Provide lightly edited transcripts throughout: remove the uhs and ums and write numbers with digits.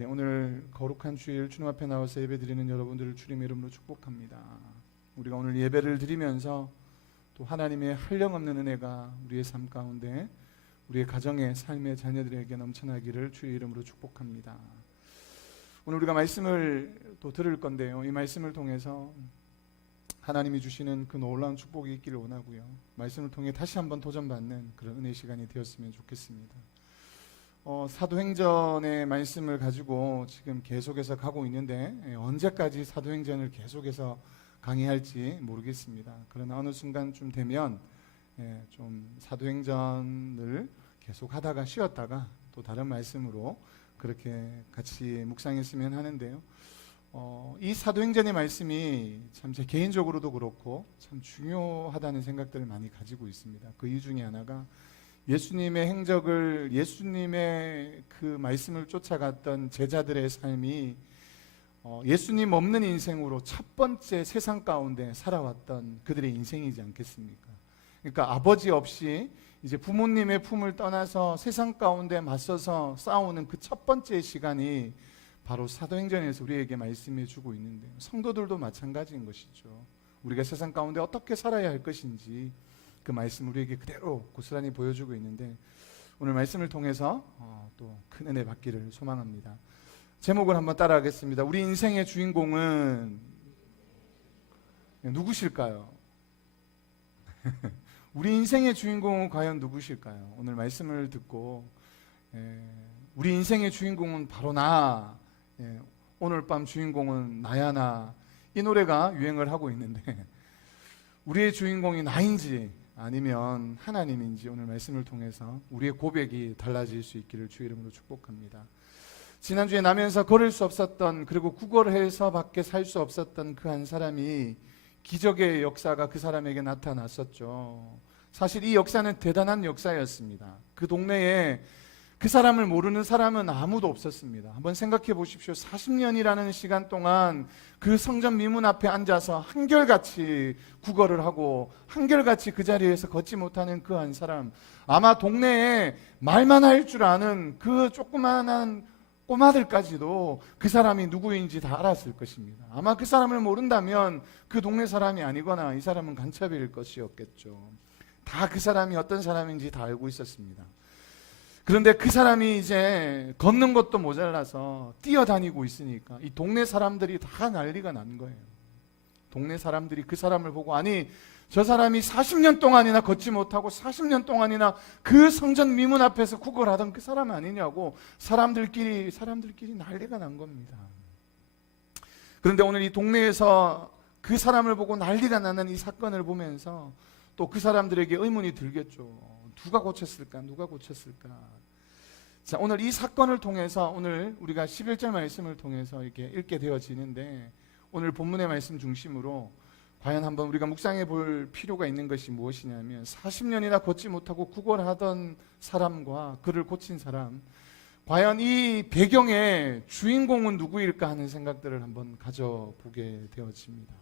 네, 오늘 거룩한 주일 주님 앞에 나와서 예배드리는 여러분들을 주님의 이름으로 축복합니다. 우리가 오늘 예배를 드리면서 또 하나님의 한량없는 은혜가 우리의 삶 가운데 우리의 가정의 삶의 자녀들에게 넘쳐나기를 주의 이름으로 축복합니다. 오늘 우리가 말씀을 또 들을 건데요, 이 말씀을 통해서 하나님이 주시는 그 놀라운 축복이 있기를 원하고요, 말씀을 통해 다시 한번 도전받는 그런 은혜 시간이 되었으면 좋겠습니다. 사도행전의 말씀을 가지고 지금 계속해서 가고 있는데 언제까지 사도행전을 계속해서 강의할지 모르겠습니다. 그러나 어느 순간쯤 되면 좀 사도행전을 계속 하다가 쉬었다가 또 다른 말씀으로 그렇게 같이 묵상했으면 하는데요. 이 사도행전의 말씀이 참 제 개인적으로도 그렇고 참 중요하다는 생각들을 많이 가지고 있습니다. 그 이유 중에 하나가 예수님의 행적을, 예수님의 그 말씀을 쫓아갔던 제자들의 삶이 예수님 없는 인생으로 첫 번째 세상 가운데 살아왔던 그들의 인생이지 않겠습니까? 그러니까 아버지 없이 이제 부모님의 품을 떠나서 세상 가운데 맞서서 싸우는 그 첫 번째 시간이 바로 사도행전에서 우리에게 말씀해 주고 있는데요, 성도들도 마찬가지인 것이죠. 우리가 세상 가운데 어떻게 살아야 할 것인지 그 말씀 우리에게 그대로 고스란히 보여주고 있는데, 오늘 말씀을 통해서 또 큰 은혜 받기를 소망합니다. 제목을 한번 따라하겠습니다. 우리 인생의 주인공은 누구실까요? 우리 인생의 주인공은 과연 누구실까요? 오늘 말씀을 듣고 우리 인생의 주인공은 바로 나, 오늘 밤 주인공은 나야 나, 이 노래가 유행을 하고 있는데 우리의 주인공이 나인지 아니면 하나님인지 오늘 말씀을 통해서 우리의 고백이 달라질 수 있기를 주의 이름으로 축복합니다. 지난주에 나면서 걸을 수 없었던, 그리고 구걸해서 밖에 살 수 없었던 그 한 사람이, 기적의 역사가 그 사람에게 나타났었죠. 사실 이 역사는 대단한 역사였습니다. 그 동네에 그 사람을 모르는 사람은 아무도 없었습니다. 한번 생각해 보십시오. 40년이라는 시간 동안 그 성전 미문 앞에 앉아서 한결같이 구걸을 하고 한결같이 그 자리에서 걷지 못하는 그 한 사람, 아마 동네에 말만 할 줄 아는 그 조그만한 꼬마들까지도 그 사람이 누구인지 다 알았을 것입니다. 아마 그 사람을 모른다면 그 동네 사람이 아니거나 이 사람은 간첩일 것이었겠죠. 다 그 사람이 어떤 사람인지 다 알고 있었습니다. 그런데 그 사람이 이제 걷는 것도 모자라서 뛰어다니고 있으니까 이 동네 사람들이 다 난리가 난 거예요. 동네 사람들이 그 사람을 보고, 아니 저 사람이 40년 동안이나 걷지 못하고 40년 동안이나 그 성전 미문 앞에서 구걸하던 그 사람 아니냐고 사람들끼리 난리가 난 겁니다. 그런데 오늘 이 동네에서 그 사람을 보고 난리가 나는 이 사건을 보면서 또 그 사람들에게 의문이 들겠죠. 누가 고쳤을까? 누가 고쳤을까? 자, 오늘 이 사건을 통해서 오늘 우리가 11절 말씀을 통해서 이렇게 읽게 되어지는데, 오늘 본문의 말씀 중심으로 과연 한번 우리가 묵상해 볼 필요가 있는 것이 무엇이냐면, 40년이나 걷지 못하고 구걸하던 사람과 그를 고친 사람, 과연 이 배경의 주인공은 누구일까 하는 생각들을 한번 가져보게 되어집니다.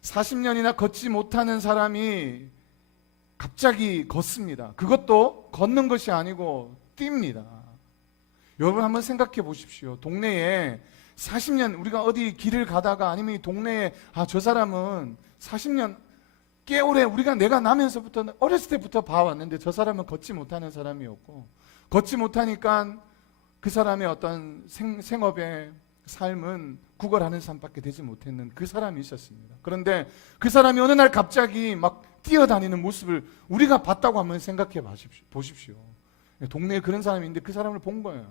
40년이나 걷지 못하는 사람이 갑자기 걷습니다. 그것도 걷는 것이 아니고 뜁니다. 여러분 한번 생각해 보십시오. 동네에 40년, 우리가 어디 길을 가다가 아니면 이 동네에 저 사람은 40년 꽤 오래, 내가 나면서부터 어렸을 때부터 봐왔는데 저 사람은 걷지 못하는 사람이었고, 걷지 못하니까 그 사람의 어떤 생업의 삶은 구걸하는 삶밖에 되지 못했는 그 사람이 있었습니다. 그런데 그 사람이 어느 날 갑자기 막 뛰어다니는 모습을 우리가 봤다고 한번 생각해 보십시오. 동네에 그런 사람이 있는데 그 사람을 본 거예요.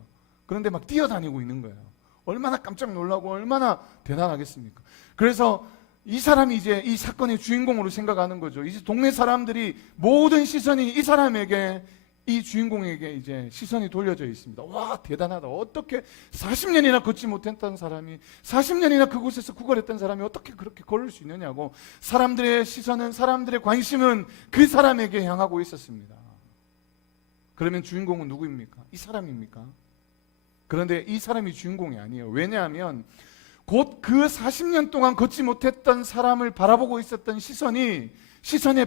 그런데 막 뛰어다니고 있는 거예요. 얼마나 깜짝 놀라고 얼마나 대단하겠습니까? 그래서 이 사람이 이제 이 사건의 주인공으로 생각하는 거죠. 이제 동네 사람들이 모든 시선이 이 사람에게, 이 주인공에게 이제 시선이 돌려져 있습니다. 와, 대단하다. 어떻게 40년이나 걷지 못했던 사람이, 40년이나 그곳에서 구걸했던 사람이 어떻게 그렇게 걸을 수 있느냐고 사람들의 시선은, 사람들의 관심은 그 사람에게 향하고 있었습니다. 그러면 주인공은 누구입니까? 이 사람입니까? 그런데 이 사람이 주인공이 아니에요. 왜냐하면 곧 그 40년 동안 걷지 못했던 사람을 바라보고 있었던 시선의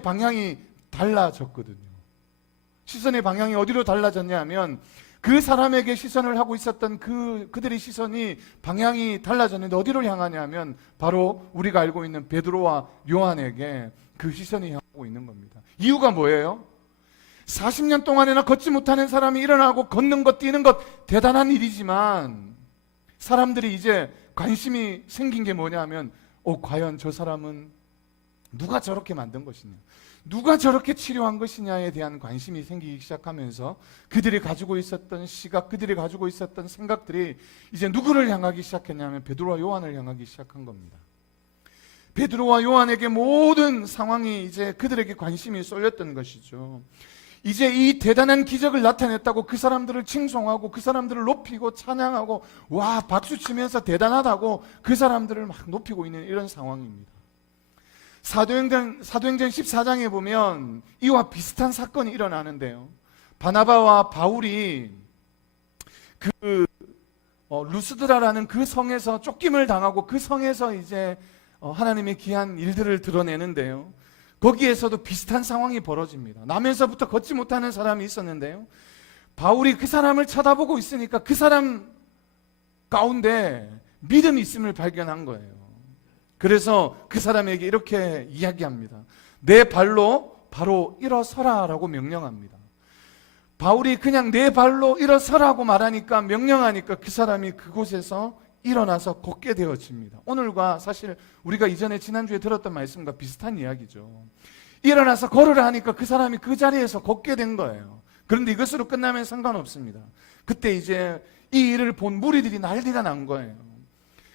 방향이 달라졌거든요. 시선의 방향이 어디로 달라졌냐 하면 그 사람에게 시선을 하고 있었던 그들의 시선이 방향이 달라졌는데 어디로 향하냐면 바로 우리가 알고 있는 베드로와 요한에게 그 시선이 향하고 있는 겁니다. 이유가 뭐예요? 40년 동안이나 걷지 못하는 사람이 일어나고 걷는 것, 뛰는 것 대단한 일이지만 사람들이 이제 관심이 생긴 게 뭐냐면 과연 저 사람은 누가 저렇게 만든 것이냐, 누가 저렇게 치료한 것이냐에 대한 관심이 생기기 시작하면서 그들이 가지고 있었던 시각, 그들이 가지고 있었던 생각들이 이제 누구를 향하기 시작했냐면 베드로와 요한을 향하기 시작한 겁니다. 베드로와 요한에게 모든 상황이 이제 그들에게 관심이 쏠렸던 것이죠. 이제 이 대단한 기적을 나타냈다고 그 사람들을 칭송하고 그 사람들을 높이고 찬양하고 와 박수치면서 대단하다고 그 사람들을 막 높이고 있는 이런 상황입니다. 사도행전 14장에 보면 이와 비슷한 사건이 일어나는데요. 바나바와 바울이 루스드라라는 그 성에서 쫓김을 당하고 그 성에서 이제 하나님의 귀한 일들을 드러내는데요. 거기에서도 비슷한 상황이 벌어집니다. 나면서부터 걷지 못하는 사람이 있었는데요. 바울이 그 사람을 쳐다보고 있으니까 그 사람 가운데 믿음이 있음을 발견한 거예요. 그래서 그 사람에게 이렇게 이야기합니다. 내 발로 바로 일어서라 라고 명령합니다. 바울이 그냥 내 발로 일어서라고 말하니까, 명령하니까 그 사람이 그곳에서 일어나서 걷게 되어집니다. 오늘과 사실 우리가 이전에 지난주에 들었던 말씀과 비슷한 이야기죠. 일어나서 걸으라 하니까 그 사람이 그 자리에서 걷게 된 거예요. 그런데 이것으로 끝나면 상관없습니다. 그때 이제 이 일을 본 무리들이 난리가 난 거예요.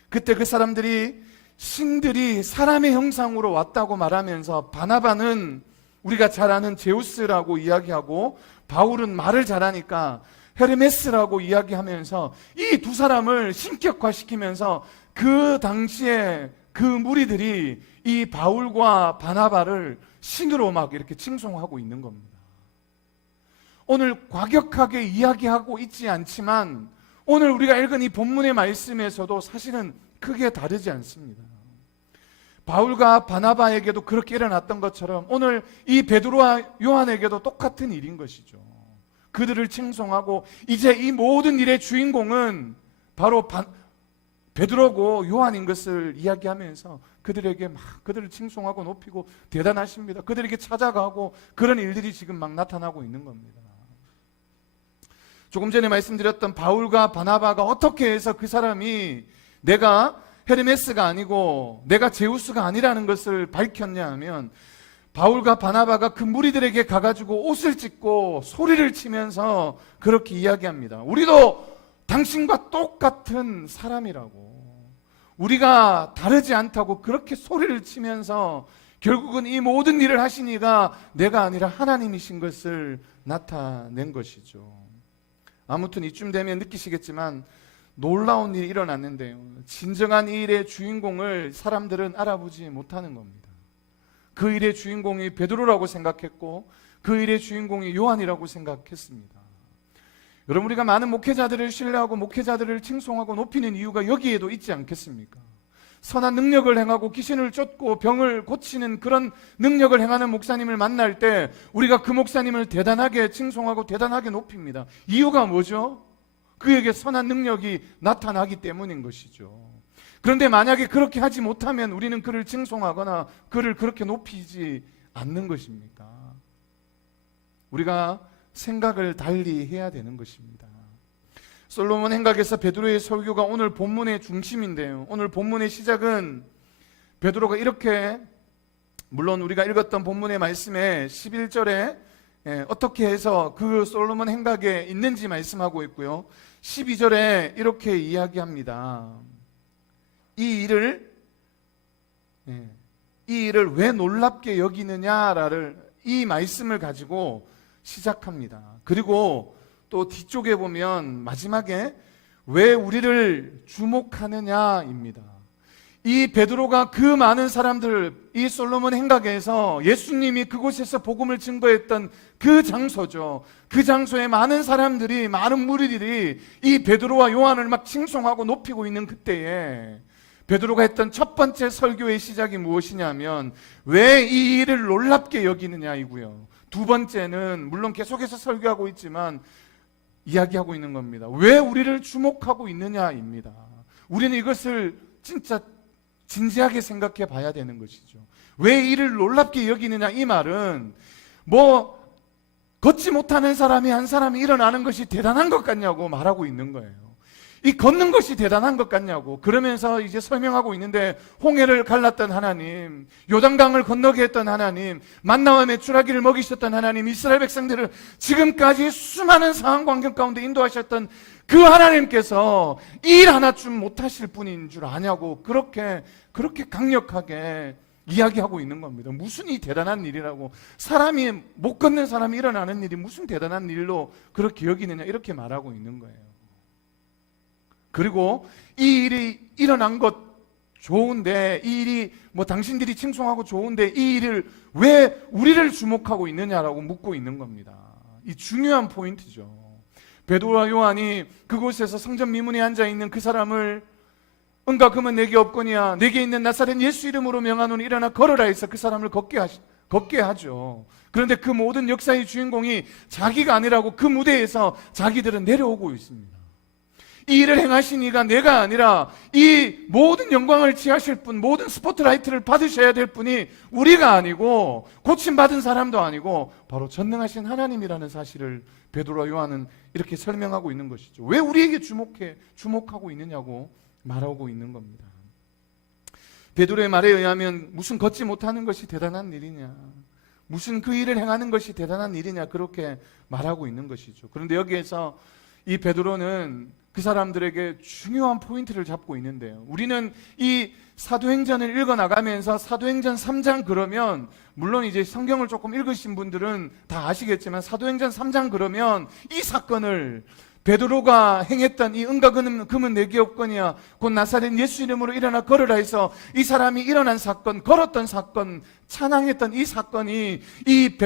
그때 그 사람들이 신들이 사람의 형상으로 왔다고 말하면서 바나바는 우리가 잘 아는 제우스라고 이야기하고 바울은 말을 잘하니까 헤르메스라고 이야기하면서 이 두 사람을 신격화시키면서 그 당시에 그 무리들이 이 바울과 바나바를 신으로 막 이렇게 칭송하고 있는 겁니다. 오늘 과격하게 이야기하고 있지 않지만 오늘 우리가 읽은 이 본문의 말씀에서도 사실은 크게 다르지 않습니다. 바울과 바나바에게도 그렇게 일어났던 것처럼 오늘 이 베드로와 요한에게도 똑같은 일인 것이죠. 그들을 칭송하고 이제 이 모든 일의 주인공은 바로 베드로고 요한인 것을 이야기하면서 그들에게 막 그들을 칭송하고 높이고 대단하십니다. 그들에게 찾아가고 그런 일들이 지금 막 나타나고 있는 겁니다. 조금 전에 말씀드렸던 바울과 바나바가 어떻게 해서 그 사람이 내가 헤르메스가 아니고 내가 제우스가 아니라는 것을 밝혔냐 하면 바울과 바나바가 그 무리들에게 가가지고 옷을 찢고 소리를 치면서 그렇게 이야기합니다. 우리도 당신과 똑같은 사람이라고, 우리가 다르지 않다고 그렇게 소리를 치면서 결국은 이 모든 일을 하신 이가 내가 아니라 하나님이신 것을 나타낸 것이죠. 아무튼 이쯤 되면 느끼시겠지만 놀라운 일이 일어났는데요. 진정한 이 일의 주인공을 사람들은 알아보지 못하는 겁니다. 그 일의 주인공이 베드로라고 생각했고 그 일의 주인공이 요한이라고 생각했습니다. 여러분, 우리가 많은 목회자들을 신뢰하고 목회자들을 칭송하고 높이는 이유가 여기에도 있지 않겠습니까? 선한 능력을 행하고 귀신을 쫓고 병을 고치는 그런 능력을 행하는 목사님을 만날 때 우리가 그 목사님을 대단하게 칭송하고 대단하게 높입니다. 이유가 뭐죠? 그에게 선한 능력이 나타나기 때문인 것이죠. 그런데 만약에 그렇게 하지 못하면 우리는 그를 칭송하거나 그를 그렇게 높이지 않는 것입니까? 우리가 생각을 달리 해야 되는 것입니다. 솔로몬 행각에서 베드로의 설교가 오늘 본문의 중심인데요. 오늘 본문의 시작은 베드로가 이렇게, 물론 우리가 읽었던 본문의 말씀에 11절에 어떻게 해서 그 솔로몬 행각에 있는지 말씀하고 있고요. 12절에 이렇게 이야기합니다. 이 일을 왜 놀랍게 여기느냐를 이 말씀을 가지고 시작합니다. 그리고 또 뒤쪽에 보면 마지막에 왜 우리를 주목하느냐입니다. 이 베드로가 그 많은 사람들, 이 솔로몬 행각에서 예수님이 그곳에서 복음을 증거했던 그 장소죠. 그 장소에 많은 사람들이, 많은 무리들이 이 베드로와 요한을 막 칭송하고 높이고 있는 그때에 베드로가 했던 첫 번째 설교의 시작이 무엇이냐면 왜 이 일을 놀랍게 여기느냐이고요. 두 번째는 물론 계속해서 설교하고 있지만 이야기하고 있는 겁니다. 왜 우리를 주목하고 있느냐입니다. 우리는 이것을 진짜 진지하게 생각해 봐야 되는 것이죠. 왜 이를 놀랍게 여기느냐, 이 말은 뭐 걷지 못하는 사람이 한 사람이 일어나는 것이 대단한 것 같냐고 말하고 있는 거예요. 이 걷는 것이 대단한 것 같냐고 그러면서 이제 설명하고 있는데, 홍해를 갈랐던 하나님, 요단강을 건너게 했던 하나님, 만나와 메추라기를 먹이셨던 하나님, 이스라엘 백성들을 지금까지 수많은 상황 환경 가운데 인도하셨던 그 하나님께서 일 하나쯤 못하실 분인 줄 아냐고 그렇게 강력하게 이야기하고 있는 겁니다. 무슨 이 대단한 일이라고, 사람이 못 걷는 사람이 일어나는 일이 무슨 대단한 일로 그렇게 여기느냐, 이렇게 말하고 있는 거예요. 그리고 이 일이 일어난 것 좋은데, 이 일이 뭐 당신들이 칭송하고 좋은데 이 일을 왜 우리를 주목하고 있느냐라고 묻고 있는 겁니다. 이 중요한 포인트죠. 베드로와 요한이 그곳에서 성전 미문에 앉아 있는 그 사람을 은과 금은 내게 없거니와 내게 있는 나사렛 예수 이름으로 명하노니 일어나 걸어라 해서 그 사람을 걷게 하죠. 그런데 그 모든 역사의 주인공이 자기가 아니라고 그 무대에서 자기들은 내려오고 있습니다. 이 일을 행하신 이가 내가 아니라 이 모든 영광을 취하실 분, 모든 스포트라이트를 받으셔야 될 분이 우리가 아니고 고침받은 사람도 아니고 바로 전능하신 하나님이라는 사실을 베드로와 요한은 이렇게 설명하고 있는 것이죠. 왜 우리에게 주목하고 있느냐고 말하고 있는 겁니다. 베드로의 말에 의하면 무슨 걷지 못하는 것이 대단한 일이냐, 무슨 그 일을 행하는 것이 대단한 일이냐, 그렇게 말하고 있는 것이죠. 그런데 여기에서 이 베드로는 그 사람들에게 중요한 포인트를 잡고 있는데요. 우리는 이 사도행전을 읽어나가면서 사도행전 3장 그러면, 물론 이제 성경을 조금 읽으신 분들은 다 아시겠지만 사도행전 3장 그러면 이 사건을, 베드로가 행했던 이 은과 금은 내게 없거니와 곧 나사렛 예수 이름으로 일어나 걸으라 해서 이 사람이 일어난 사건, 걸었던 사건, 찬양했던 이 사건이, 이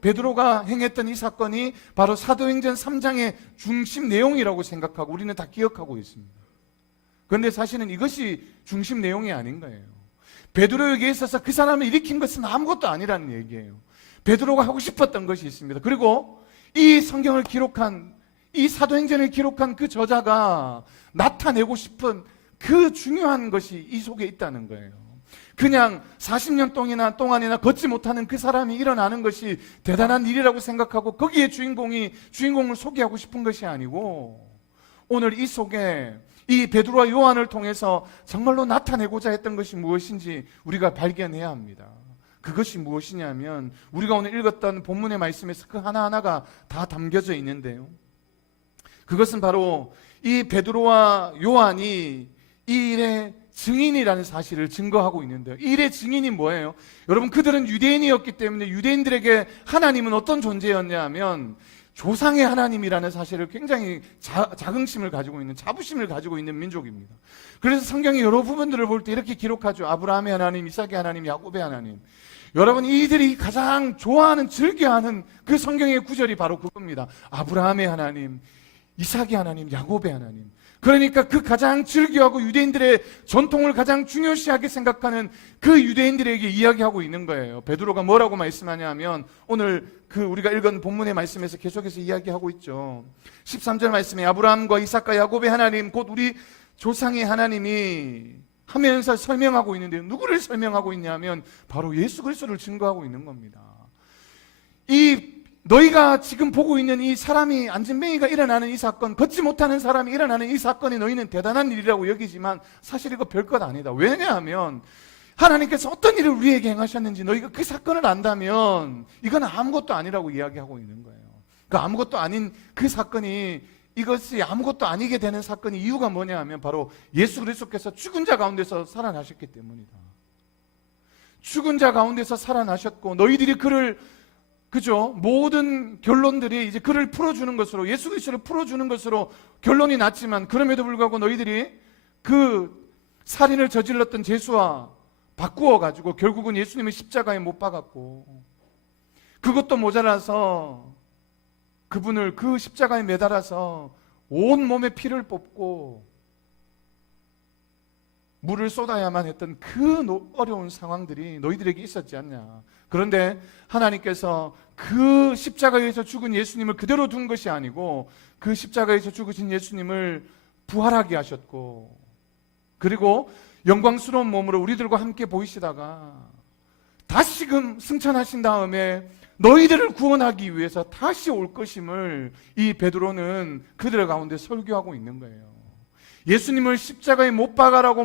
베드로가 행했던 이 사건이 바로 사도행전 3장의 중심 내용이라고 생각하고 우리는 다 기억하고 있습니다. 그런데 사실은 이것이 중심 내용이 아닌 거예요. 베드로에게 있어서 그 사람을 일으킨 것은 아무것도 아니라는 얘기예요. 베드로가 하고 싶었던 것이 있습니다. 그리고 이 성경을 기록한, 이 사도행전을 기록한 그 저자가 나타내고 싶은 그 중요한 것이 이 속에 있다는 거예요. 그냥 40년 동안이나 걷지 못하는 그 사람이 일어나는 것이 대단한 일이라고 생각하고 거기에 주인공을 소개하고 싶은 것이 아니고, 오늘 이 속에 이 베드로와 요한을 통해서 정말로 나타내고자 했던 것이 무엇인지 우리가 발견해야 합니다. 그것이 무엇이냐면 우리가 오늘 읽었던 본문의 말씀에서 그 하나하나가 다 담겨져 있는데요, 그것은 바로 이 베드로와 요한이 이 일의 증인이라는 사실을 증거하고 있는데요. 이 일의 증인이 뭐예요? 여러분, 그들은 유대인이었기 때문에 유대인들에게 하나님은 어떤 존재였냐 하면 조상의 하나님이라는 사실을 굉장히 자긍심을 가지고 있는, 자부심을 가지고 있는 민족입니다. 그래서 성경의 여러 부분들을 볼 때 이렇게 기록하죠. 아브라함의 하나님, 이삭의 하나님, 야곱의 하나님. 여러분, 이들이 가장 좋아하는, 즐겨하는 그 성경의 구절이 바로 그겁니다. 아브라함의 하나님, 이삭의 하나님, 야곱의 하나님. 그러니까 그 가장 즐겨하고 유대인들의 전통을 가장 중요시하게 생각하는 그 유대인들에게 이야기하고 있는 거예요. 베드로가 뭐라고 말씀하냐 하면 오늘 그 우리가 읽은 본문의 말씀에서 계속해서 이야기하고 있죠. 13절 말씀에 아브라함과 이삭과 야곱의 하나님, 곧 우리 조상의 하나님이 하면서 설명하고 있는데요. 누구를 설명하고 있냐면 바로 예수 그리스도를 증거하고 있는 겁니다. 이 너희가 지금 보고 있는 이 사람이, 안진뱅이가 일어나는 이 사건, 걷지 못하는 사람이 일어나는 이 사건이 너희는 대단한 일이라고 여기지만 사실 이거 별것 아니다. 왜냐하면 하나님께서 어떤 일을 우리에게 행하셨는지 너희가 그 사건을 안다면 이건 아무것도 아니라고 이야기하고 있는 거예요. 그 아무것도 아닌 그 사건이, 이것이 아무것도 아니게 되는 사건이 이유가 뭐냐 하면 바로 예수 그리스도께서 죽은 자 가운데서 살아나셨기 때문이다. 죽은 자 가운데서 살아나셨고 너희들이 그를, 그죠? 모든 결론들이 이제 그를 풀어주는 것으로, 예수 그리스도를 풀어주는 것으로 결론이 났지만, 그럼에도 불구하고 너희들이 그 살인을 저질렀던 죄수와 바꾸어 가지고 결국은 예수님의 십자가에 못 박았고, 그것도 모자라서 그분을 그 십자가에 매달아서 온 몸에 피를 뽑고 물을 쏟아야만 했던 어려운 상황들이 너희들에게 있었지 않냐. 그런데 하나님께서 그 십자가에서 죽은 예수님을 그대로 둔 것이 아니고 그 십자가에서 죽으신 예수님을 부활하게 하셨고, 그리고 영광스러운 몸으로 우리들과 함께 보이시다가 다시금 승천하신 다음에 너희들을 구원하기 위해서 다시 올 것임을 이 베드로는 그들 가운데 설교하고 있는 거예요. 예수님을 십자가에 못 박아라고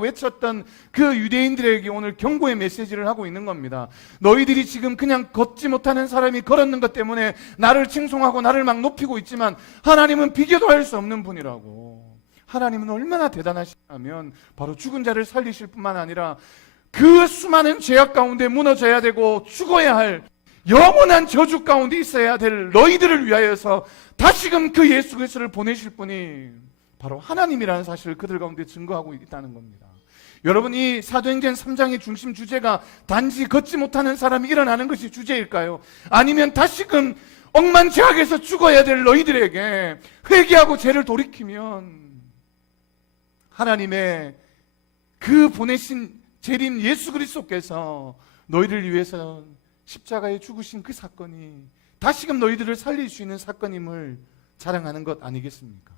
외쳤던 그 유대인들에게 오늘 경고의 메시지를 하고 있는 겁니다. 너희들이 지금 그냥 걷지 못하는 사람이 걸었는 것 때문에 나를 칭송하고 나를 막 높이고 있지만 하나님은 비교도 할 수 없는 분이라고. 하나님은 얼마나 대단하시냐면 바로 죽은 자를 살리실 뿐만 아니라 그 수많은 죄악 가운데 무너져야 되고 죽어야 할 영원한 저주 가운데 있어야 될 너희들을 위하여서 다시금 그 예수 그리스도를 보내실 분이 바로 하나님이라는 사실을 그들 가운데 증거하고 있다는 겁니다. 여러분, 이 사도행전 3장의 중심 주제가 단지 걷지 못하는 사람이 일어나는 것이 주제일까요? 아니면 다시금 억만죄악에서 죽어야 될 너희들에게 회개하고 죄를 돌이키면 하나님의 그 보내신 재림 예수 그리스도께서 너희를 위해서 십자가에 죽으신 그 사건이 다시금 너희들을 살릴 수 있는 사건임을 자랑하는 것 아니겠습니까?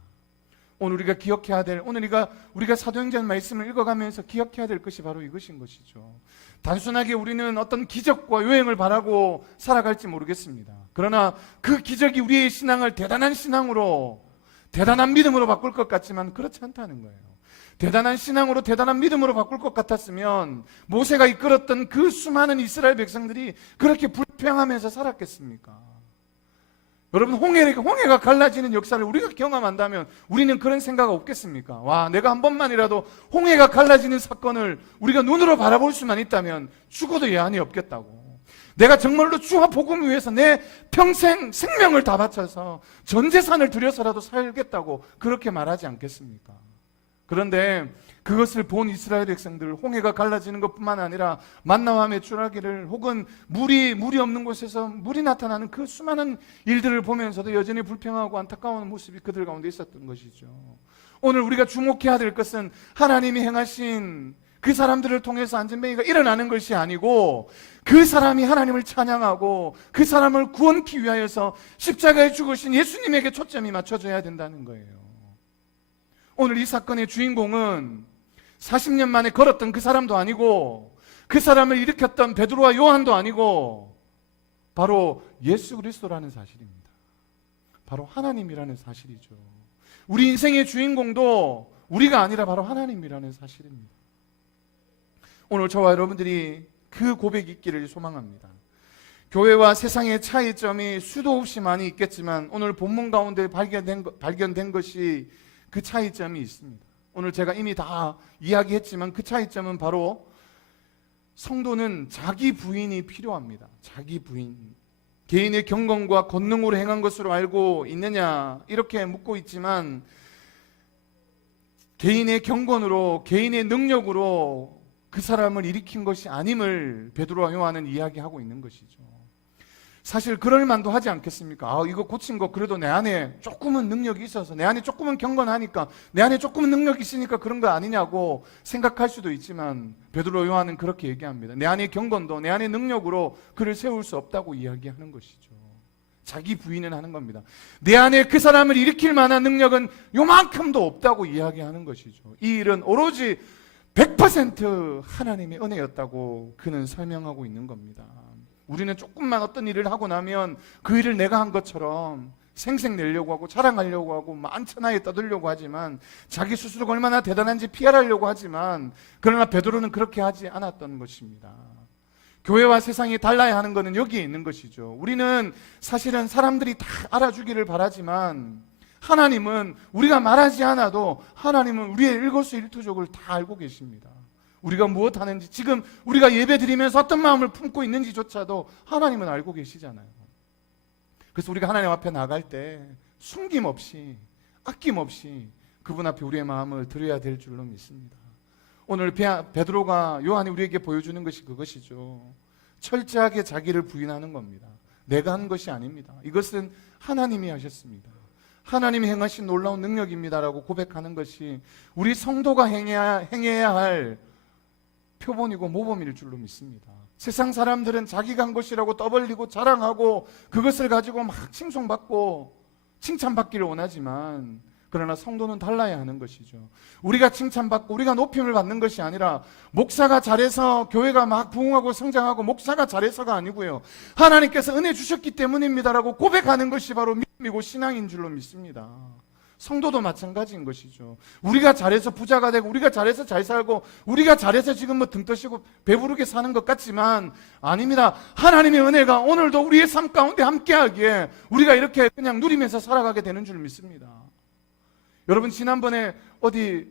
오늘 우리가 기억해야 될, 우리가 사도행전 말씀을 읽어가면서 기억해야 될 것이 바로 이것인 것이죠. 단순하게 우리는 어떤 기적과 요행을 바라고 살아갈지 모르겠습니다. 그러나 그 기적이 우리의 신앙을 대단한 신앙으로, 대단한 믿음으로 바꿀 것 같지만 그렇지 않다는 거예요. 대단한 신앙으로, 대단한 믿음으로 바꿀 것 같았으면 모세가 이끌었던 그 수많은 이스라엘 백성들이 그렇게 불평하면서 살았겠습니까? 여러분, 홍해가 갈라지는 역사를 우리가 경험한다면 우리는 그런 생각 없겠습니까? 와, 내가 한 번만이라도 홍해가 갈라지는 사건을 우리가 눈으로 바라볼 수만 있다면 죽어도 여한이 없겠다고. 내가 정말로 주와 복음을 위해서 내 평생 생명을 다 바쳐서 전 재산을 들여서라도 살겠다고 그렇게 말하지 않겠습니까? 그런데 그것을 본 이스라엘 백성들, 홍해가 갈라지는 것뿐만 아니라 만나와 메추라기를, 혹은 물이 없는 곳에서 물이 나타나는 그 수많은 일들을 보면서도 여전히 불평하고 안타까운 모습이 그들 가운데 있었던 것이죠. 오늘 우리가 주목해야 될 것은 하나님이 행하신 그 사람들을 통해서 안전뱅이가 일어나는 것이 아니고 그 사람이 하나님을 찬양하고 그 사람을 구원하기 위하여서 십자가에 죽으신 예수님에게 초점이 맞춰져야 된다는 거예요. 오늘 이 사건의 주인공은 40년 만에 걸었던 그 사람도 아니고 그 사람을 일으켰던 베드로와 요한도 아니고 바로 예수 그리스도라는 사실입니다. 바로 하나님이라는 사실이죠. 우리 인생의 주인공도 우리가 아니라 바로 하나님이라는 사실입니다. 오늘 저와 여러분들이 그 고백이 있기를 소망합니다. 교회와 세상의 차이점이 수도 없이 많이 있겠지만 오늘 본문 가운데 발견된 것이 그 차이점이 있습니다. 오늘 제가 이미 다 이야기했지만 그 차이점은 바로 성도는 자기 부인이 필요합니다. 자기 부인. 개인의 경건과 권능으로 행한 것으로 알고 있느냐 이렇게 묻고 있지만 개인의 경건으로, 개인의 능력으로 그 사람을 일으킨 것이 아님을 베드로와 요한은 이야기하고 있는 것이죠. 사실 그럴 만도 하지 않겠습니까? 이거 고친 거 그래도 내 안에 조금은 능력이 있어서, 내 안에 조금은 경건하니까, 내 안에 조금은 능력이 있으니까 그런 거 아니냐고 생각할 수도 있지만 베드로 요한은 그렇게 얘기합니다. 내 안에 경건도, 내 안에 능력으로 그를 세울 수 없다고 이야기하는 것이죠. 자기 부인은 하는 겁니다. 내 안에 그 사람을 일으킬 만한 능력은 요만큼도 없다고 이야기하는 것이죠. 이 일은 오로지 100% 하나님의 은혜였다고 그는 설명하고 있는 겁니다. 우리는 조금만 어떤 일을 하고 나면 그 일을 내가 한 것처럼 생색내려고 하고 자랑하려고 하고 만천하에 떠들려고 하지만, 자기 스스로가 얼마나 대단한지 PR하려고 하지만, 그러나 베드로는 그렇게 하지 않았던 것입니다. 교회와 세상이 달라야 하는 것은 여기에 있는 것이죠. 우리는 사실은 사람들이 다 알아주기를 바라지만 하나님은 우리가 말하지 않아도 하나님은 우리의 일거수일투족을 다 알고 계십니다. 우리가 무엇 하는지, 지금 우리가 예배 드리면서 어떤 마음을 품고 있는지조차도 하나님은 알고 계시잖아요. 그래서 우리가 하나님 앞에 나갈 때 숨김없이, 아낌없이 그분 앞에 우리의 마음을 드려야 될 줄로 믿습니다. 오늘 베드로가, 요한이 우리에게 보여주는 것이 그것이죠. 철저하게 자기를 부인하는 겁니다. 내가 한 것이 아닙니다. 이것은 하나님이 하셨습니다. 하나님이 행하신 놀라운 능력입니다라고 고백하는 것이 우리 성도가 행해야 할 표본이고 모범일 줄로 믿습니다. 세상 사람들은 자기가 한 것이라고 떠벌리고 자랑하고 그것을 가지고 막 칭송받고 칭찬받기를 원하지만, 그러나 성도는 달라야 하는 것이죠. 우리가 칭찬받고 우리가 높임을 받는 것이 아니라 목사가 잘해서 교회가 막 부흥하고 성장하고 목사가 잘해서가 아니고요, 하나님께서 은혜 주셨기 때문입니다라고 고백하는 것이 바로 믿음이고 신앙인 줄로 믿습니다. 성도도 마찬가지인 것이죠. 우리가 잘해서 부자가 되고 우리가 잘해서 잘 살고 우리가 잘해서 지금 뭐 등 떠시고 배부르게 사는 것 같지만 아닙니다. 하나님의 은혜가 오늘도 우리의 삶 가운데 함께하기에 우리가 이렇게 그냥 누리면서 살아가게 되는 줄 믿습니다. 여러분, 지난번에 어디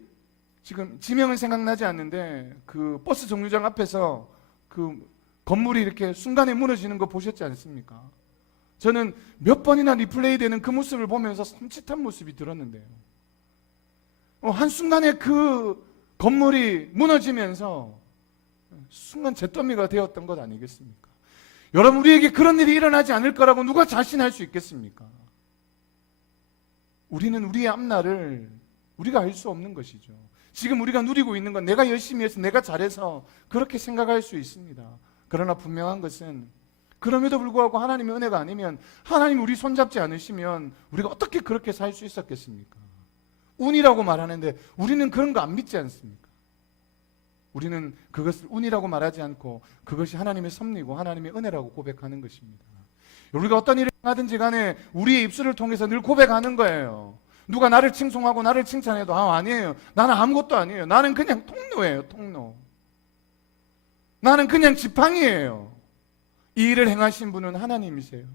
지금 지명은 생각나지 않는데 그 버스 정류장 앞에서 그 건물이 이렇게 순간에 무너지는 거 보셨지 않습니까? 저는 몇 번이나 리플레이 되는 그 모습을 보면서 섬찟한 모습이 들었는데요. 한순간에 그 건물이 무너지면서 순간 잿더미가 되었던 것 아니겠습니까? 여러분, 우리에게 그런 일이 일어나지 않을 거라고 누가 자신할 수 있겠습니까? 우리는 우리의 앞날을 우리가 알 수 없는 것이죠. 지금 우리가 누리고 있는 건 내가 열심히 해서 내가 잘해서 그렇게 생각할 수 있습니다. 그러나 분명한 것은 그럼에도 불구하고 하나님의 은혜가 아니면, 하나님이 우리 손잡지 않으시면 우리가 어떻게 그렇게 살 수 있었겠습니까? 운이라고 말하는데 우리는 그런 거 안 믿지 않습니까? 우리는 그것을 운이라고 말하지 않고 그것이 하나님의 섭리고 하나님의 은혜라고 고백하는 것입니다. 우리가 어떤 일을 하든지 간에 우리의 입술을 통해서 늘 고백하는 거예요. 누가 나를 칭송하고 나를 칭찬해도 아니에요, 나는 아무것도 아니에요, 나는 그냥 통로예요, 통로. 나는 그냥 지팡이예요. 이 일을 행하신 분은 하나님이세요.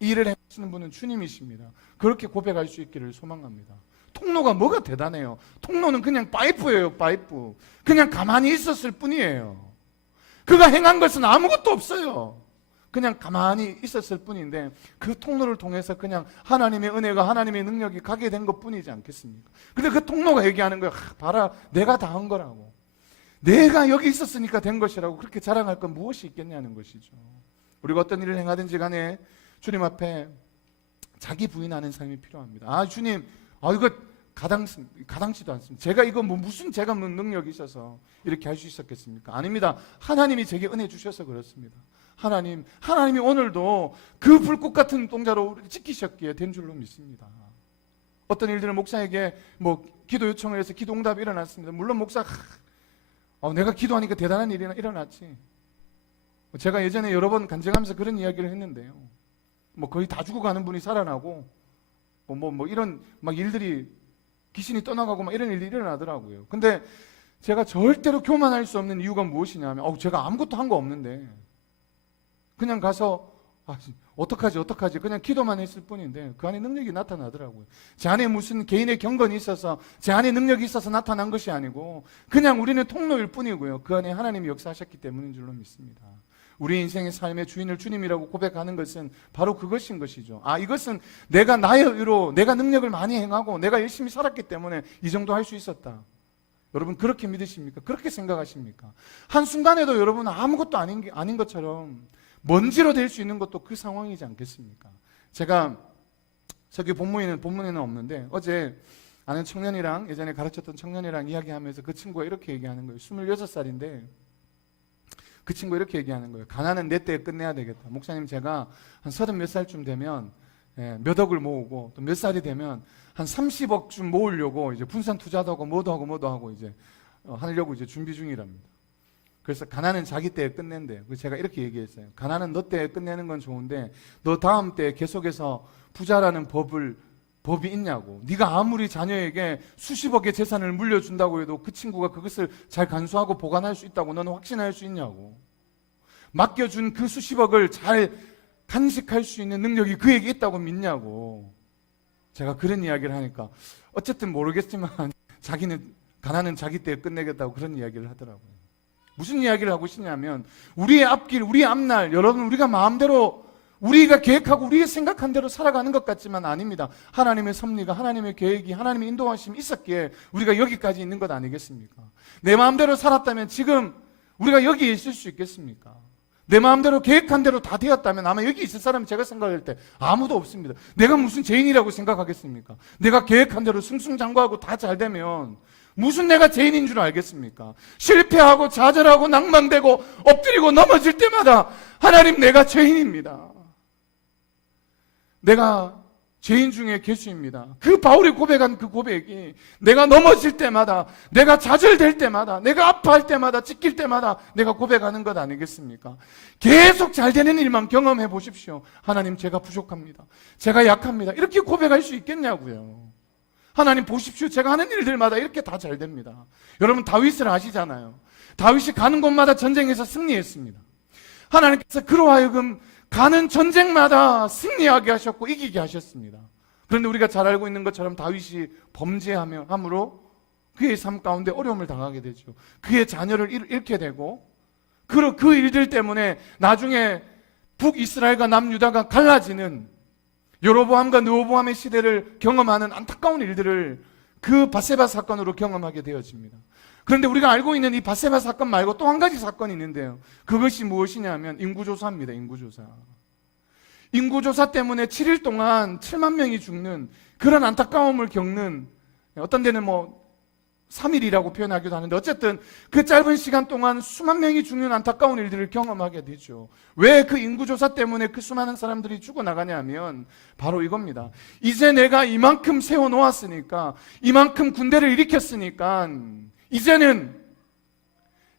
이 일을 행하시는 분은 주님이십니다. 그렇게 고백할 수 있기를 소망합니다. 통로가 뭐가 대단해요? 통로는 그냥 파이프예요, 파이프. 그냥 가만히 있었을 뿐이에요. 그가 행한 것은 아무것도 없어요. 그냥 가만히 있었을 뿐인데 그 통로를 통해서 그냥 하나님의 은혜가, 하나님의 능력이 가게 된 것뿐이지 않겠습니까? 근데 그 통로가 얘기하는 거예요. 봐라, 내가 다 한 거라고. 내가 여기 있었으니까 된 것이라고 그렇게 자랑할 건 무엇이 있겠냐는 것이죠. 우리가 어떤 일을 행하든지 간에 주님 앞에 자기 부인하는 삶이 필요합니다. 주님, 이거 가당치도 않습니다. 제가 이거 무슨 제가 능력이 있어서 이렇게 할 수 있었겠습니까? 아닙니다. 하나님이 제게 은혜 주셔서 그렇습니다. 하나님이 오늘도 그 불꽃 같은 동자로 우리를 지키셨기에 된 줄로 믿습니다. 어떤 일들은 목사에게 기도 요청을 해서 기도 응답이 일어났습니다. 물론 목사가 내가 기도하니까 대단한 일이 일어났지. 제가 예전에 여러 번 간증하면서 그런 이야기를 했는데요. 거의 다 죽어가는 분이 살아나고 이런 일들이 귀신이 떠나가고 이런 일이 일어나더라고요. 근데 제가 절대로 교만할 수 없는 이유가 무엇이냐면 제가 아무것도 한 거 없는데 그냥 가서 어떡하지 그냥 기도만 했을 뿐인데 그 안에 능력이 나타나더라고요. 제 안에 무슨 개인의 경건이 있어서, 제 안에 능력이 있어서 나타난 것이 아니고 그냥 우리는 통로일 뿐이고요, 그 안에 하나님이 역사하셨기 때문인 줄로 믿습니다. 우리 인생의 삶의 주인을 주님이라고 고백하는 것은 바로 그것인 것이죠. 이것은 내가 나의 의로, 내가 능력을 많이 행하고 내가 열심히 살았기 때문에 이 정도 할 수 있었다. 여러분, 그렇게 믿으십니까? 그렇게 생각하십니까? 한순간에도 여러분 아무것도 아닌 것처럼 먼지로 될 수 있는 것도 그 상황이지 않겠습니까? 제가 저기 본문에는 없는데 어제 아는 청년이랑, 예전에 가르쳤던 청년이랑 이야기하면서 그 친구가 이렇게 얘기하는 거예요. 26살인데 그 친구가 이렇게 얘기하는 거예요. 가난은 내 때에 끝내야 되겠다. 목사님, 제가 한 30 몇 살쯤 되면 몇 억을 모으고 또 몇 살이 되면 한 30억쯤 모으려고 이제 분산 투자도 하고 뭐도 하고 이제 하려고 이제 준비 중이랍니다. 그래서 가난은 자기 때에 끝낸대요. 그래서 제가 이렇게 얘기했어요. 가난은 너 때에 끝내는 건 좋은데 너 다음 때에 계속해서 부자라는 법이 있냐고. 네가 아무리 자녀에게 수십억의 재산을 물려준다고 해도 그 친구가 그것을 잘 간수하고 보관할 수 있다고 너는 확신할 수 있냐고. 맡겨준 그 수십억을 잘 간직할 수 있는 능력이 그에게 있다고 믿냐고. 제가 그런 이야기를 하니까 어쨌든 모르겠지만 자기는 가난은 자기 때에 끝내겠다고 그런 이야기를 하더라고요. 무슨 이야기를 하고 싶냐면 우리의 앞길, 우리의 앞날, 여러분, 우리가 마음대로 우리가 계획하고 우리가 생각한 대로 살아가는 것 같지만 아닙니다. 하나님의 섭리가, 하나님의 계획이, 하나님의 인도하심이 있었기에 우리가 여기까지 있는 것 아니겠습니까? 내 마음대로 살았다면 지금 우리가 여기에 있을 수 있겠습니까? 내 마음대로 계획한 대로 다 되었다면 아마 여기 있을 사람은 제가 생각할 때 아무도 없습니다. 내가 무슨 죄인이라고 생각하겠습니까? 내가 계획한 대로 승승장구하고 다 잘 되면 무슨 내가 죄인인 줄 알겠습니까? 실패하고 좌절하고 낭망되고 엎드리고 넘어질 때마다 하나님, 내가 죄인입니다. 내가 죄인 중에 괴수입니다. 그 바울이 고백한 그 고백이 내가 넘어질 때마다, 내가 좌절될 때마다, 내가 아파할 때마다, 찢길 때마다 내가 고백하는 것 아니겠습니까? 계속 잘 되는 일만 경험해 보십시오. 하나님, 제가 부족합니다. 제가 약합니다. 이렇게 고백할 수 있겠냐고요. 하나님 보십시오. 제가 하는 일들마다 이렇게 다 잘 됩니다. 여러분, 다윗을 아시잖아요. 다윗이 가는 곳마다 전쟁에서 승리했습니다. 하나님께서 그로 하여금 가는 전쟁마다 승리하게 하셨고 이기게 하셨습니다. 그런데 우리가 잘 알고 있는 것처럼 다윗이 범죄함으로 그의 삶 가운데 어려움을 당하게 되죠. 그의 자녀를 잃게 되고 그 일들 때문에 나중에 북이스라엘과 남유다가 갈라지는 여로보암과 르호보암의 시대를 경험하는 안타까운 일들을 그 밧세바 사건으로 경험하게 되어집니다. 그런데 우리가 알고 있는 이 밧세바 사건 말고 또 한 가지 사건이 있는데요. 그것이 무엇이냐면 인구조사입니다. 인구조사 때문에 7일 동안 7만 명이 죽는 그런 안타까움을 겪는, 어떤 데는 3일이라고 표현하기도 하는데 어쨌든 그 짧은 시간 동안 수만 명이 죽는 안타까운 일들을 경험하게 되죠. 왜 그 인구조사 때문에 그 수많은 사람들이 죽어나가냐 하면 바로 이겁니다. 이제 내가 이만큼 세워놓았으니까, 이만큼 군대를 일으켰으니까 이제는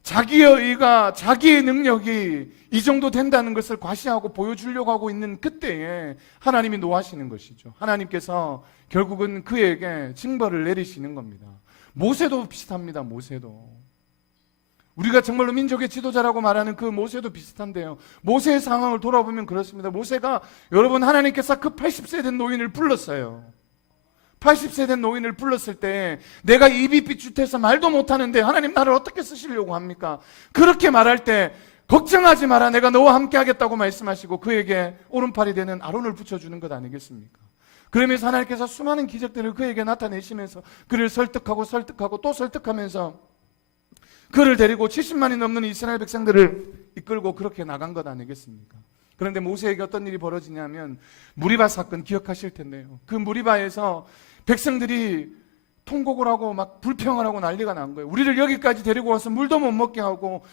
자기의 의가, 자기의 능력이 이 정도 된다는 것을 과시하고 보여주려고 하고 있는 그때에 하나님이 노하시는 것이죠. 하나님께서 결국은 그에게 징벌을 내리시는 겁니다. 모세도 비슷합니다. 모세도. 우리가 정말로 민족의 지도자라고 말하는 그 모세도 비슷한데요. 모세의 상황을 돌아보면 그렇습니다. 모세가, 여러분, 하나님께서 그 80세 된 노인을 불렀어요. 80세 된 노인을 불렀을 때 내가 입이 삐죽해서 말도 못하는데 하나님 나를 어떻게 쓰시려고 합니까? 그렇게 말할 때 걱정하지 마라, 내가 너와 함께 하겠다고 말씀하시고 그에게 오른팔이 되는 아론을 붙여주는 것 아니겠습니까? 그러면서 하나님께서 수많은 기적들을 그에게 나타내시면서 그를 설득하고 또 설득하면서 그를 데리고 70만이 넘는 이스라엘 백성들을 이끌고 그렇게 나간 것 아니겠습니까? 그런데 모세에게 어떤 일이 벌어지냐면 무리바 사건 기억하실 텐데요. 그 무리바에서 백성들이 통곡을 하고 막 불평을 하고 난리가 난 거예요. 우리를 여기까지 데리고 와서 물도 못 먹게 하고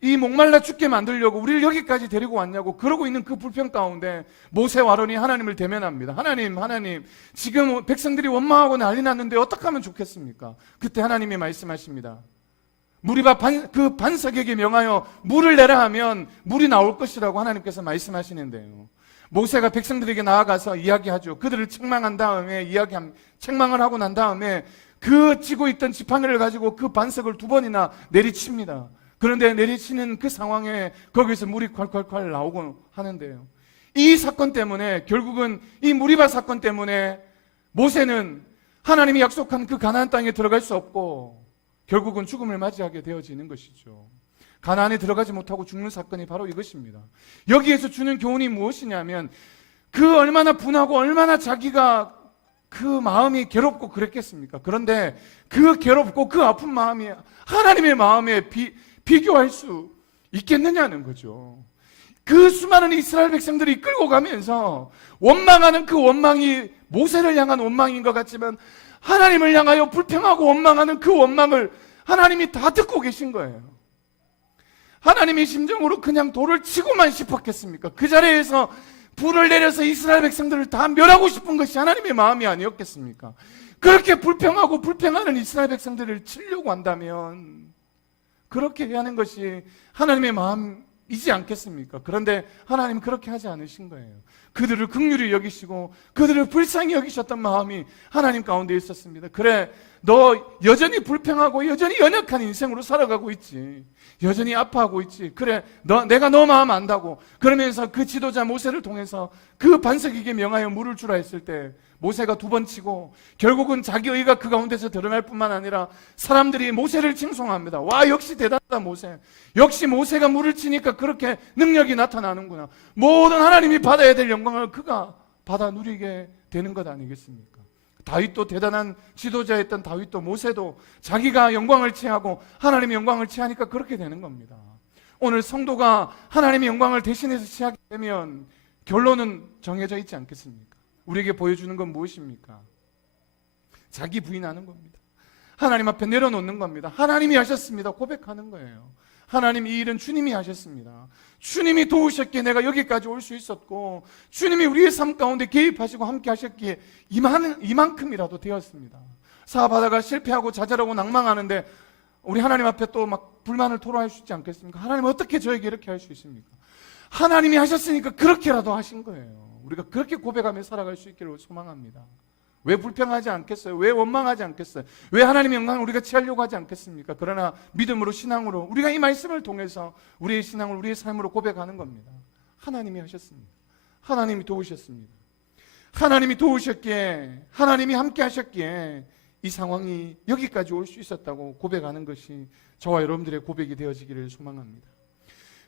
이 목말라 죽게 만들려고 우리를 여기까지 데리고 왔냐고 그러고 있는 그 불평 가운데 모세와 아론이 하나님을 대면합니다. 하나님, 지금 백성들이 원망하고 난리 났는데 어떻게 하면 좋겠습니까? 그때 하나님이 말씀하십니다. 무리바 그 반석에게 명하여 물을 내라 하면 물이 나올 것이라고 하나님께서 말씀하시는데요. 모세가 백성들에게 나아가서 이야기하죠. 그들을 책망한 다음에 책망을 하고 난 다음에 그 쥐고 있던 지팡이를 가지고 그 반석을 2번이나 내리칩니다. 그런데 내리치는 그 상황에 거기서 물이 콸콸콸 나오고 하는데요. 이 사건 때문에, 결국은 이 무리바 사건 때문에 모세는 하나님이 약속한 그 가나안 땅에 들어갈 수 없고 결국은 죽음을 맞이하게 되어지는 것이죠. 가나안에 들어가지 못하고 죽는 사건이 바로 이것입니다. 여기에서 주는 교훈이 무엇이냐면 그 얼마나 분하고 얼마나 자기가 그 마음이 괴롭고 그랬겠습니까? 그런데 그 괴롭고 그 아픈 마음이 하나님의 마음에 비교할 수 있겠느냐는 거죠. 그 수많은 이스라엘 백성들이 이끌고 가면서 원망하는 그 원망이 모세를 향한 원망인 것 같지만 하나님을 향하여 불평하고 원망하는 그 원망을 하나님이 다 듣고 계신 거예요. 하나님이 심정으로 그냥 돌을 치고만 싶었겠습니까? 그 자리에서 불을 내려서 이스라엘 백성들을 다 멸하고 싶은 것이 하나님의 마음이 아니었겠습니까? 그렇게 불평하고 불평하는 이스라엘 백성들을 치려고 한다면 그렇게 하는 것이 하나님의 마음이지 않겠습니까? 그런데 하나님 그렇게 하지 않으신 거예요. 그들을 긍휼히 여기시고 그들을 불쌍히 여기셨던 마음이 하나님 가운데 있었습니다. 그래, 너 여전히 불평하고 여전히 연약한 인생으로 살아가고 있지. 여전히 아파하고 있지. 그래, 내가 너 마음 안다고. 그러면서 그 지도자 모세를 통해서 그 반석에게 명하여 물을 주라 했을 때 모세가 2번 치고 결국은 자기 의가 그 가운데서 드러날 뿐만 아니라 사람들이 모세를 칭송합니다. 와, 역시 대단하다 모세. 역시 모세가 물을 치니까 그렇게 능력이 나타나는구나. 모든 하나님이 받아야 될 영광을 그가 받아 누리게 되는 것 아니겠습니까? 다윗도 대단한 지도자였던 다윗도 모세도 자기가 영광을 취하고 하나님의 영광을 취하니까 그렇게 되는 겁니다. 오늘 성도가 하나님의 영광을 대신해서 취하게 되면 결론은 정해져 있지 않겠습니까? 우리에게 보여주는 건 무엇입니까? 자기 부인하는 겁니다. 하나님 앞에 내려놓는 겁니다. 하나님이 하셨습니다. 고백하는 거예요. 하나님, 이 일은 주님이 하셨습니다. 주님이 도우셨기에 내가 여기까지 올 수 있었고, 주님이 우리의 삶 가운데 개입하시고 함께 하셨기에 이만큼이라도 되었습니다. 사업하다가 실패하고 좌절하고 낭망하는데 우리 하나님 앞에 또 막 불만을 토로할 수 있지 않겠습니까? 하나님, 어떻게 저에게 이렇게 할 수 있습니까? 하나님이 하셨으니까 그렇게라도 하신 거예요. 우리가 그렇게 고백하며 살아갈 수 있기를 소망합니다. 왜 불평하지 않겠어요? 왜 원망하지 않겠어요? 왜 하나님의 영광을 우리가 취하려고 하지 않겠습니까? 그러나 믿음으로, 신앙으로 우리가 이 말씀을 통해서 우리의 신앙을 우리의 삶으로 고백하는 겁니다. 하나님이 하셨습니다. 하나님이 도우셨습니다. 하나님이 도우셨기에, 하나님이 함께 하셨기에 이 상황이 여기까지 올 수 있었다고 고백하는 것이 저와 여러분들의 고백이 되어지기를 소망합니다.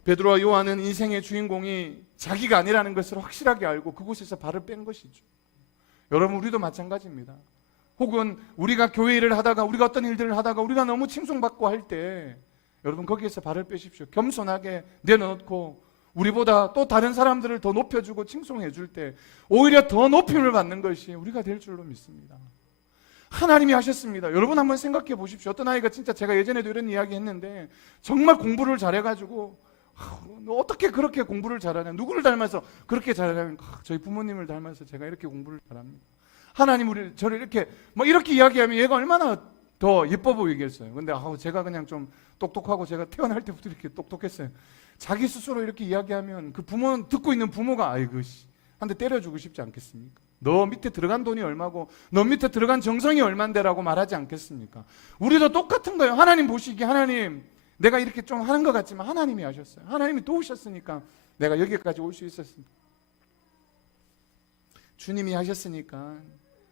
베드로와 요한은 인생의 주인공이 자기가 아니라는 것을 확실하게 알고 그곳에서 발을 뺀 것이죠. 여러분, 우리도 마찬가지입니다. 혹은 우리가 교회 일을 하다가, 우리가 어떤 일들을 하다가 우리가 너무 칭송받고 할 때 여러분, 거기에서 발을 빼십시오. 겸손하게 내려놓고 우리보다 또 다른 사람들을 더 높여주고 칭송해 줄 때 오히려 더 높임을 받는 것이 우리가 될 줄로 믿습니다. 하나님이 하셨습니다. 여러분, 한번 생각해 보십시오. 어떤 아이가, 진짜 제가 예전에도 이런 이야기 했는데, 정말 공부를 잘해가지고 너 어떻게 그렇게 공부를 잘하냐, 누구를 닮아서 그렇게 잘하냐, 저희 부모님을 닮아서 제가 이렇게 공부를 잘합니다. 하나님 저를 이렇게 이렇게 이야기하면 얘가 얼마나 더 예뻐 보이겠어요. 근데 제가 그냥 좀 똑똑하고 제가 태어날 때부터 이렇게 똑똑했어요. 자기 스스로 이렇게 이야기하면 그 부모는, 듣고 있는 부모가 아이고 한 대 때려주고 싶지 않겠습니까? 너 밑에 들어간 돈이 얼마고 너 밑에 들어간 정성이 얼만데라고 말하지 않겠습니까? 우리도 똑같은 거예요. 하나님 보시기에, 하나님, 내가 이렇게 좀 하는 것 같지만 하나님이 하셨어요. 하나님이 도우셨으니까 내가 여기까지 올 수 있었습니다. 주님이 하셨으니까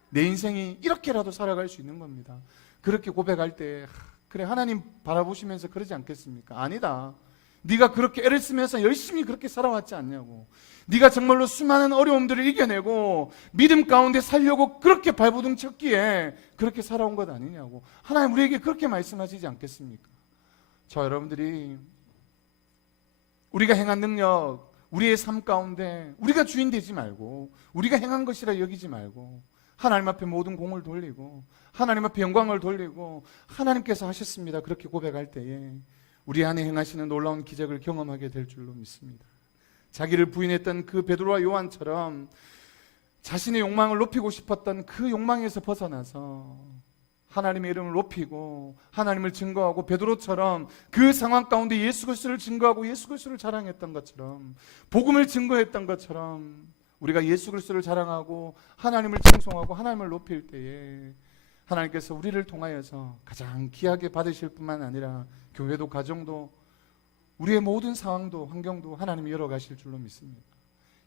내 인생이 이렇게라도 살아갈 수 있는 겁니다. 그렇게 고백할 때, 그래, 하나님 바라보시면서 그러지 않겠습니까? 아니다. 네가 그렇게 애를 쓰면서 열심히 그렇게 살아왔지 않냐고. 네가 정말로 수많은 어려움들을 이겨내고 믿음 가운데 살려고 그렇게 발버둥 쳤기에 그렇게 살아온 것 아니냐고. 하나님 우리에게 그렇게 말씀하시지 않겠습니까? 저 여러분들이 우리가 행한 능력, 우리의 삶 가운데 우리가 주인 되지 말고, 우리가 행한 것이라 여기지 말고, 하나님 앞에 모든 공을 돌리고, 하나님 앞에 영광을 돌리고, 하나님께서 하셨습니다, 그렇게 고백할 때에 우리 안에 행하시는 놀라운 기적을 경험하게 될 줄로 믿습니다. 자기를 부인했던 그 베드로와 요한처럼 자신의 욕망을 높이고 싶었던 그 욕망에서 벗어나서 하나님의 이름을 높이고 하나님을 증거하고, 베드로처럼 그 상황 가운데 예수 그리스도를 증거하고 예수 그리스도를 자랑했던 것처럼, 복음을 증거했던 것처럼 우리가 예수 그리스도를 자랑하고 하나님을 칭송하고 하나님을 높일 때에 하나님께서 우리를 통하여서 가장 귀하게 받으실 뿐만 아니라 교회도, 가정도, 우리의 모든 상황도, 환경도 하나님이 열어가실 줄로 믿습니다.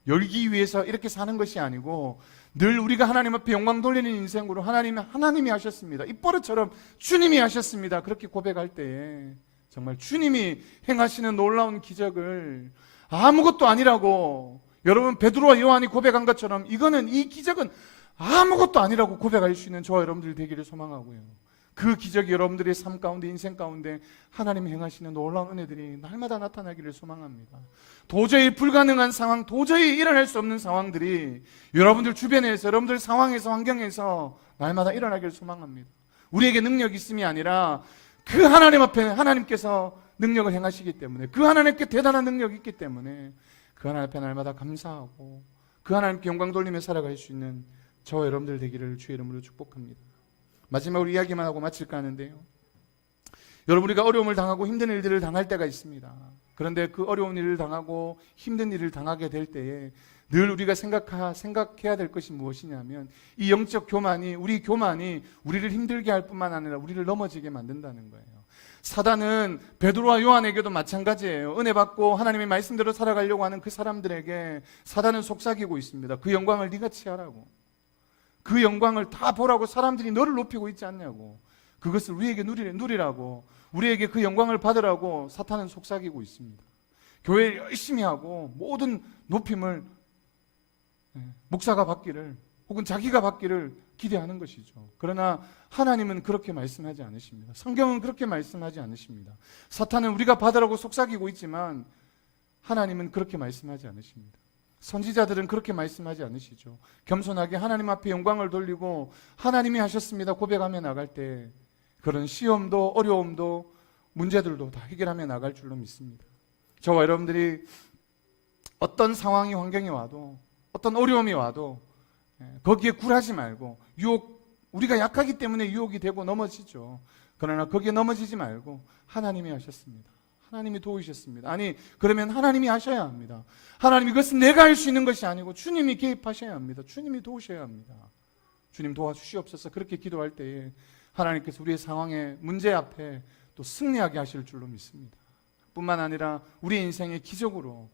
열기 위해서 이렇게 사는 것이 아니고 늘 우리가 하나님 앞에 영광 돌리는 인생으로 하나님이 하셨습니다, 입버릇처럼 주님이 하셨습니다, 그렇게 고백할 때에 정말 주님이 행하시는 놀라운 기적을 아무것도 아니라고, 여러분 베드로와 요한이 고백한 것처럼 이 기적은 아무것도 아니라고 고백할 수 있는 저와 여러분들 되기를 소망하고요. 그 기적이 여러분들의 삶 가운데, 인생 가운데 하나님이 행하시는 놀라운 은혜들이 날마다 나타나기를 소망합니다. 도저히 불가능한 상황, 도저히 일어날 수 없는 상황들이 여러분들 주변에서, 여러분들 상황에서, 환경에서 날마다 일어나기를 소망합니다. 우리에게 능력이 있음이 아니라 그 하나님 앞에 하나님께서 능력을 행하시기 때문에, 그 하나님께 대단한 능력이 있기 때문에 그 하나님 앞에 날마다 감사하고 그 하나님께 영광 돌리며 살아갈 수 있는 저와 여러분들 되기를 주의 이름으로 축복합니다. 마지막으로 이야기만 하고 마칠까 하는데요, 여러분, 우리가 어려움을 당하고 힘든 일들을 당할 때가 있습니다. 그런데 그 어려운 일을 당하고 힘든 일을 당하게 될 때에 늘 우리가 생각해야 될 것이 무엇이냐면, 이 영적 교만이, 우리 교만이 우리를 힘들게 할 뿐만 아니라 우리를 넘어지게 만든다는 거예요. 사단은 베드로와 요한에게도 마찬가지예요. 은혜 받고 하나님의 말씀대로 살아가려고 하는 그 사람들에게 사단은 속삭이고 있습니다. 그 영광을 네가 취하라고, 그 영광을 다 보라고, 사람들이 너를 높이고 있지 않냐고, 그것을 우리에게 누리라고, 우리에게 그 영광을 받으라고 사탄은 속삭이고 있습니다. 교회를 열심히 하고 모든 높임을 목사가 받기를, 혹은 자기가 받기를 기대하는 것이죠. 그러나 하나님은 그렇게 말씀하지 않으십니다. 성경은 그렇게 말씀하지 않으십니다. 사탄은 우리가 받으라고 속삭이고 있지만 하나님은 그렇게 말씀하지 않으십니다. 선지자들은 그렇게 말씀하지 않으시죠. 겸손하게 하나님 앞에 영광을 돌리고 하나님이 하셨습니다 고백하며 나갈 때 그런 시험도 어려움도 문제들도 다 해결하며 나갈 줄로 믿습니다. 저와 여러분들이 어떤 상황이 환경이 와도 어떤 어려움이 와도 거기에 굴하지 말고 우리가 약하기 때문에 유혹이 되고 넘어지죠. 그러나 거기에 넘어지지 말고 하나님이 하셨습니다. 하나님이 도우셨습니다. 아니 그러면 하나님이 하셔야 합니다. 하나님 이것은 내가 할 수 있는 것이 아니고 주님이 개입하셔야 합니다. 주님이 도우셔야 합니다. 주님 도와주시옵소서. 그렇게 기도할 때에 하나님께서 우리의 상황의 문제 앞에 또 승리하게 하실 줄로 믿습니다. 뿐만 아니라 우리의 인생의 기적으로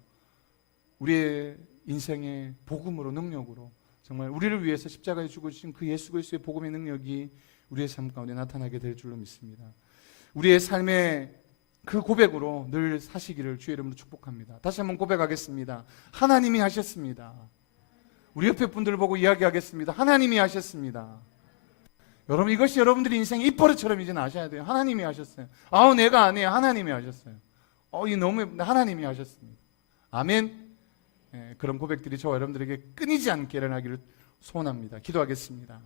우리의 인생의 복음으로 능력으로 정말 우리를 위해서 십자가에 죽으신 그 예수 그리스도의 복음의 능력이 우리의 삶 가운데 나타나게 될 줄로 믿습니다. 우리의 삶의 그 고백으로 늘 사시기를 주의 이름으로 축복합니다. 다시 한번 고백하겠습니다. 하나님이 하셨습니다. 우리 옆에 분들 보고 이야기하겠습니다. 하나님이 하셨습니다. 여러분 이것이 여러분들의 인생의 입버릇처럼 이제는 아셔야 돼요. 하나님이 하셨어요. 내가 아니에요. 하나님이 하셨어요. 이 너무 하나님이 하셨습니다. 아멘. 그런 고백들이 저와 여러분들에게 끊이지 않게 일어나기를 소원합니다. 기도하겠습니다.